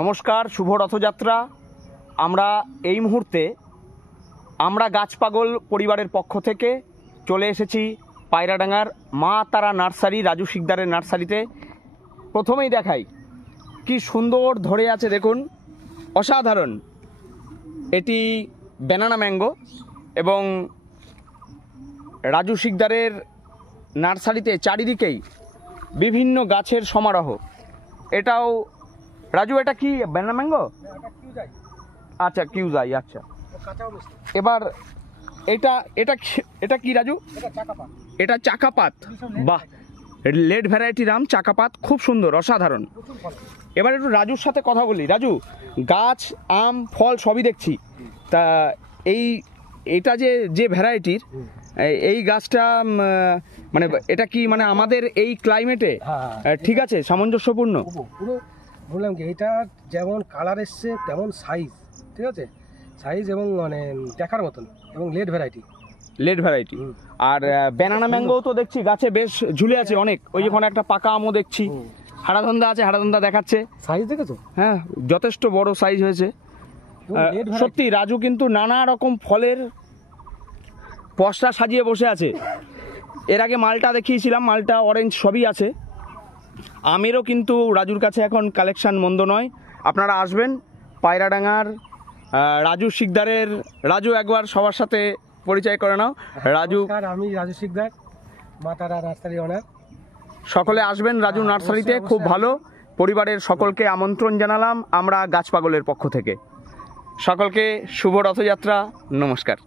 নমস্কার, শুভ রথযাত্রা। আমরা এই মুহূর্তে গাছ পাগল পরিবারের পক্ষ থেকে চলে এসেছি পায়রাডাঙ্গার মা তারা নার্সারি, রাজু শিকদারের নার্সারিতে। প্রথমেই দেখাই কি সুন্দর ধরে আছে, দেখুন, অসাধারণ। এটি ব্যানানা ম্যাঙ্গো এবং রাজু শিকদারের নার্সারিতে চারিদিকেই বিভিন্ন গাছের সমারোহ। এটাও রাজু, এটা কি ব্যানানা ম্যাঙ্গো? আচ্ছা, কিউজাই। আচ্ছা, এবার এটা এটা এটা কি রাজু? এটা চাকাপাত। বাহ, লেট ভ্যারাইটির আম, চাকাপাত, খুব সুন্দর, অসাধারণ। এবার একটু রাজুর সাথে কথা বলি। রাজু, গাছ, আম, ফল সবই দেখছি, তা এটা যে ভ্যারাইটির এই গাছটা মানে এটা কি মানে আমাদের এই ক্লাইমেটে ঠিক আছে, সামঞ্জস্যপূর্ণ? পুরো বললাম কি, এটা যেমন কালার এসছে তেমন সাইজ, ঠিক আছে, সাইজ এবং মানে দেখার মতন, এবং লেট ভ্যারাইটি। আর ব্যানানা ম্যাঙ্গো তো দেখছি গাছে বেশ ঝুলে আছে অনেক। ওই যখন একটা পাকা আমও দেখছি, হাড়াধন্দা আছে, হাড়াধন্দা দেখাচ্ছে। সাইজ দেখেছো? হ্যাঁ, যথেষ্ট বড় সাইজ হয়েছে। সত্যি রাজু কিন্তু নানা রকম ফলের পসরা সাজিয়ে বসে আছে। এর আগে মালটা দেখিয়েছিলাম, মালটা, অরেঞ্জ সবই আছে। আমেরও কিন্তু রাজুর কাছে এখন কালেকশন মন্দ নয়। আপনারা আসবেন পায়রাডাঙ্গার রাজু শিকদারের। রাজু, একবার সবার সাথে পরিচয় করে নাও। রাজু, আমি রাজু শিকদার, মা তারা নার্সারি ওনার। সকলে আসবেন রাজু নার্সারিতে, খুব ভালো। পরিবারের সকলকে আমন্ত্রণ জানালাম আমরা গাছ পাগলের পক্ষ থেকে। সকলকে শুভ রথযাত্রা, নমস্কার।